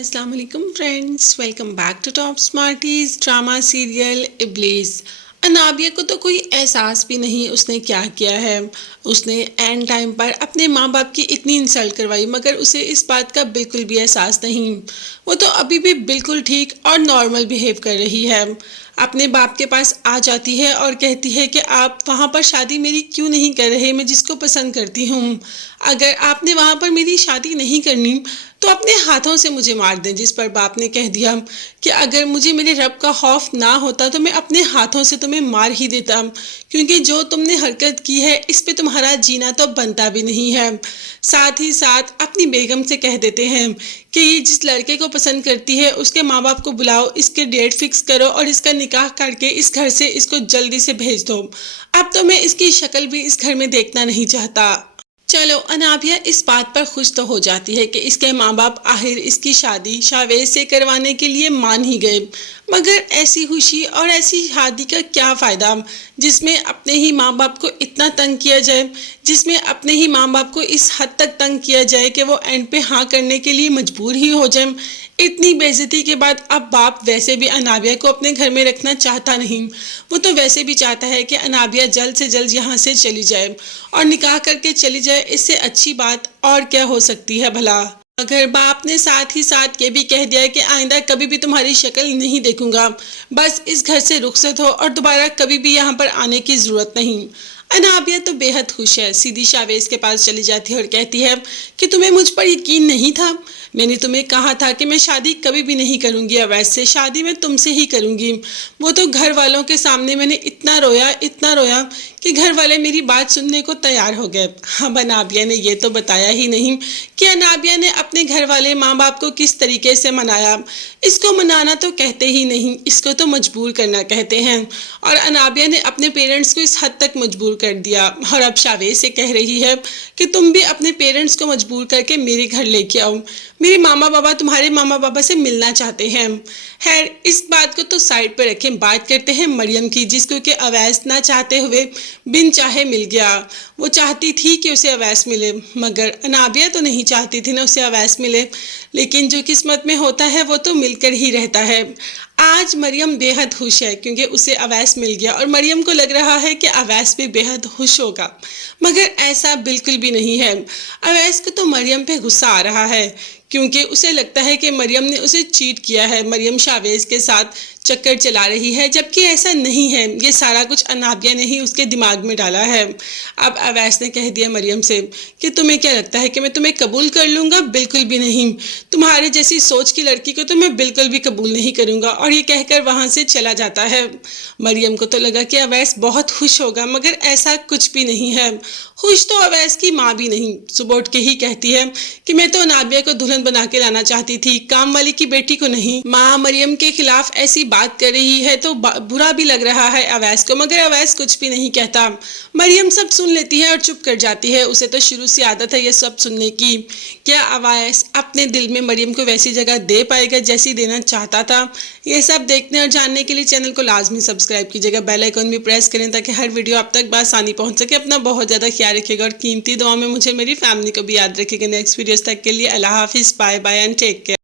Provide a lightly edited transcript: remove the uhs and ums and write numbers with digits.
السلام علیکم friends, welcome back to Top Smarties drama serial Iblees. Anabia کو تو کوئی احساس بھی نہیں اس نے کیا کیا ہے۔ اس نے اینڈ ٹائم پر اپنے ماں باپ کی اتنی انسلٹ کروائی، مگر اسے اس بات کا بالکل بھی احساس نہیں۔ وہ تو ابھی بھی بالکل ٹھیک اور نارمل بیہیو کر رہی ہے۔ اپنے باپ کے پاس آ جاتی ہے اور کہتی ہے کہ آپ وہاں پر شادی میری کیوں نہیں کر رہے، میں جس کو پسند کرتی ہوں۔ اگر آپ نے وہاں پر میری شادی نہیں کرنی تو اپنے ہاتھوں سے مجھے مار دیں، جس پر باپ نے کہہ دیا کہ اگر مجھے میرے رب کا خوف نہ ہوتا تو میں اپنے ہاتھوں سے تمہیں مار ہی دیتا، کیونکہ جو تم نے حرکت کی ہے اس پہ تمہارا جینا تو بنتا بھی نہیں ہے۔ ساتھ ہی ساتھ اپنی بیگم سے کہہ دیتے ہیں کہ یہ جس لڑکے کو پسند کرتی ہے اس کے ماں باپ کو بلاؤ، اس کے ڈیٹ فکس کرو اور اس کا نکاح کر کے اس گھر سے اس کو جلدی سے بھیج دو۔ اب تو میں اس کی شکل بھی اس گھر میں دیکھنا نہیں چاہتا۔ چلو انابیہ اس بات پر خوش تو ہو جاتی ہے کہ اس کے ماں باپ آخر اس کی شادی شاویز سے کروانے کے لیے مان ہی گئے، مگر ایسی خوشی اور ایسی شادی کا کیا فائدہ جس میں اپنے ہی ماں باپ کو اتنا تنگ کیا جائے، جس میں اپنے ہی ماں باپ کو اس حد تک تنگ کیا جائے کہ وہ اینڈ پہ ہاں کرنے کے لیے مجبور ہی ہو جائیں۔ اتنی بے عزتی کے بعد اب باپ ویسے بھی انابیہ کو اپنے گھر میں رکھنا چاہتا نہیں۔ وہ تو ویسے بھی چاہتا ہے کہ انابیہ جلد سے جلد یہاں سے چلی جائے اور نکاح کر کے چلی جائے، اس سے اچھی بات اور کیا ہو سکتی ہے بھلا۔ اگر باپ نے ساتھ ہی ساتھ یہ بھی کہہ دیا کہ آئندہ کبھی بھی تمہاری شکل نہیں دیکھوں گا، بس اس گھر سے رخصت ہو اور دوبارہ کبھی بھی یہاں پر آنے کی ضرورت نہیں۔ انابیہ تو بے حد خوش ہے، سیدھی شاویز کے پاس چلی جاتی ہے اور کہتی ہے کہ تمہیں مجھ پر یقین نہیں تھا؟ میں نے تمہیں کہا تھا کہ میں شادی کبھی بھی نہیں کروں گی، اویس سے شادی میں تم سے ہی کروں گی۔ وہ تو گھر والوں کے سامنے میں نے اتنا رویا کہ گھر والے میری بات سننے کو تیار ہو گئے۔ اب انابیہ نے یہ تو بتایا ہی نہیں کہ انابیہ نے اپنے گھر والے ماں باپ کو کس طریقے سے منایا۔ اس کو منانا تو کہتے ہی نہیں، اس کو تو مجبور کرنا کہتے ہیں، اور انابیہ نے اپنے پیرنٹس کو اس حد تک مجبور کر دیا، اور اب شاویز سے کہہ رہی ہے کہ تم بھی اپنے پیرنٹس کو مجبور کر کے میرے گھر لے کے آؤ، میرے ماما بابا تمہارے ماما بابا سے ملنا چاہتے ہیں۔ خیر اس بات کو تو سائڈ پہ رکھیں، بات کرتے ہیں مریم کی، جس کو کہ اویس نہ چاہتے ہوئے بن چاہے مل گیا۔ وہ چاہتی تھی کہ اسے اویس ملے، مگر انابیہ تو نہیں چاہتی تھی نا اسے اویس ملے، لیکن جو قسمت میں ہوتا ہے وہ تو مل کر ہی رہتا ہے۔ آج مریم بے حد خوش ہے کیونکہ اسے اویس مل گیا، اور مریم کو لگ رہا ہے کہ اویس بھی بے حد خوش ہوگا، مگر ایسا بالکل بھی نہیں ہے۔ اویس کو تو مریم پہ غصہ آ رہا ہے کیونکہ اسے لگتا ہے کہ مریم نے اسے چیٹ کیا ہے، مریم شاویز کے ساتھ چکر چلا رہی ہے، جبکہ ایسا نہیں ہے، یہ سارا کچھ انابیہ نے ہی اس کے دماغ میں ڈالا ہے۔ اب اویس نے کہہ دیا مریم سے کہ تمہیں کیا لگتا ہے کہ میں تمہیں قبول کر لوں گا؟ بالکل بھی نہیں، تمہارے جیسی سوچ کی لڑکی کو تو میں بالکل بھی قبول نہیں کروں گا، اور یہ کہہ کر وہاں سے چلا جاتا ہے۔ مریم کو تو لگا کہ اویس بہت خوش ہوگا، مگر ایسا کچھ بھی نہیں ہے۔ خوش تو اویس کی ماں بھی نہیں، صبح اٹھ کے ہی کہتی ہے کہ میں تو انابیہ کو دلہن بنا کے لانا چاہتی تھی، کام والی کی بیٹی کو نہیں۔ ماں مریم کے خلاف ایسی بات کر رہی ہے تو برا بھی لگ رہا ہے اویس کو، مگر اویس کچھ بھی نہیں کہتا۔ مریم سب سن لیتی ہے اور چپ کر جاتی ہے، اسے تو شروع سے عادت ہے یہ سب سننے کی۔ کیا اویس اپنے دل میں مریم کو ویسی جگہ دے پائے گا جیسی دینا چاہتا تھا؟ یہ سب دیکھنے اور جاننے کے لیے چینل کو لازمی سبسکرائب کیجیے گا، بیل آئیکن بھی پریس کریں تاکہ ہر ویڈیو آپ تک بآسانی پہنچ سکے۔ اپنا بہت زیادہ خیال رکھیے گا اور قیمتی دعاؤں میں مجھے میری فیملی کو بھی یاد رکھیے گا۔ نیکسٹ ویڈیوز تک کے لیے اللہ حافظ، bye bye and take care.